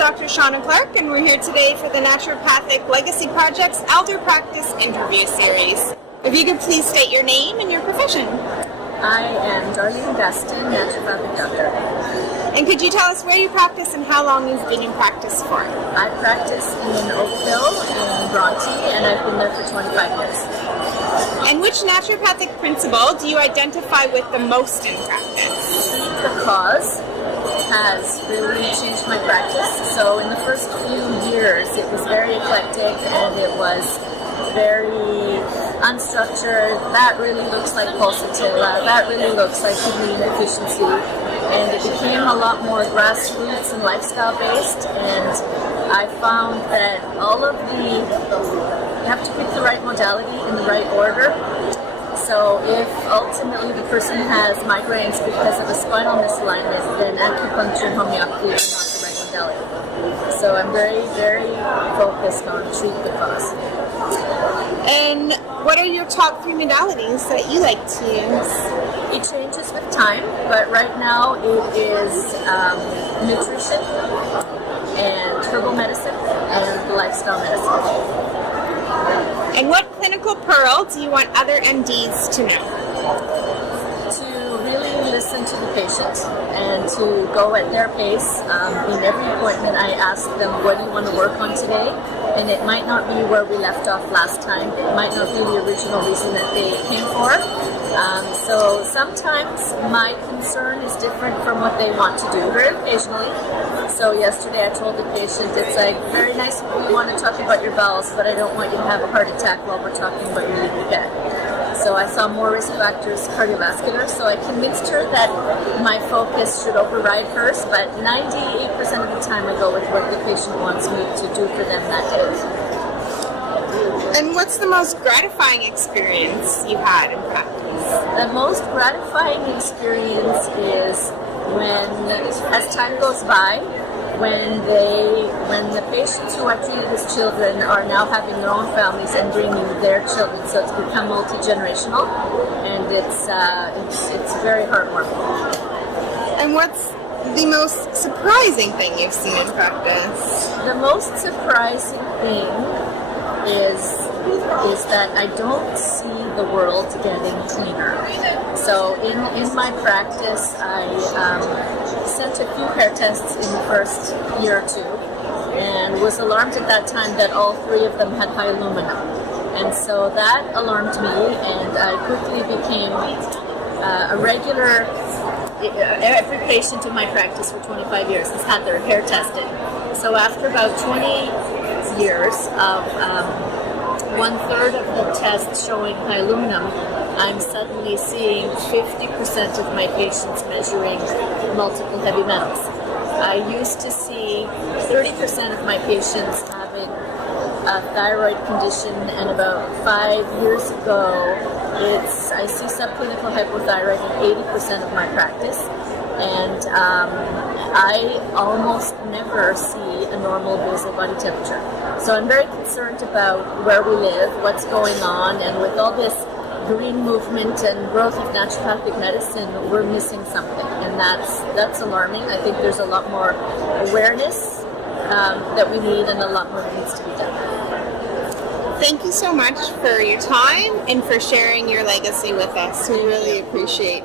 Dr. Shauna Clark, and we're here today for the Naturopathic Legacy Project's Elder Practice Interview Series. If you could please state your name and your profession. I am Darlene Gustin, naturopathic doctor. And could you tell us where you practice and how long you've been in practice for? I practice in Oakville, in Bronte, and I've been there for 25 years. And which naturopathic principle do you identify with the most in practice? The cause has really changed my practice. So in the first few years, it was very eclectic and it was very unstructured. That really looks like pulsatilla. That really looks like kidney deficiency. And it became a lot more grassroots and lifestyle based. And I found that you have to pick the right modality in the right order. So if ultimately the person has migraines because of a spinal misalignment, then acupuncture and homeopathy are not the right modality. So I'm very, very focused on treat the cause. And what are your top 3 modalities that you like to use? It changes with time, but right now it is nutrition and herbal medicine and lifestyle medicine. And what clinical pearl do you want other MDs to know? To really listen to the patient and to go at their pace. In every appointment I ask them, what do you want to work on today? And it might not be where we left off last time. It might not be the original reason that they came for. So sometimes my concern is different from what they want to do, very occasionally. So yesterday I told the patient, it's like, very nice if we want to talk about your bowels, but I don't want you to have a heart attack while we're talking about your leaky gut. So I saw more risk factors, cardiovascular, so I convinced her that my focus should override hers, but 98% of the time I go with what the patient wants me to do for them that day. And what's the most gratifying experience you had in practice? The most gratifying experience is when, as time goes by, when the patients who are treated as children are now having their own families and bringing their children, so it's become multi-generational, and it's very heartwarming. And what's the most surprising thing you've seen in practice? The most surprising thing is that I don't see the world getting cleaner. So in my practice, I sent a few hair tests in the first year or two and was alarmed at that time that all 3 of them had high aluminum. And so that alarmed me, and I quickly became a regular. Every patient in my practice for 25 years has had their hair tested. So after about 20 years of 1/3 of the tests showing high aluminum, I'm suddenly seeing 50% of my patients measuring multiple heavy metals. I used to see 30% of my patients having a thyroid condition, and about 5 years ago, I see subclinical hypothyroid in 80% of my practice, and I almost never see a normal basal body temperature. So I'm very concerned about where we live, what's going on, and with all this green movement and growth of naturopathic medicine, we're missing something, and that's alarming. I think there's a lot more awareness that we need, and a lot more needs to be done. Thank you so much for your time and for sharing your legacy with us. We really appreciate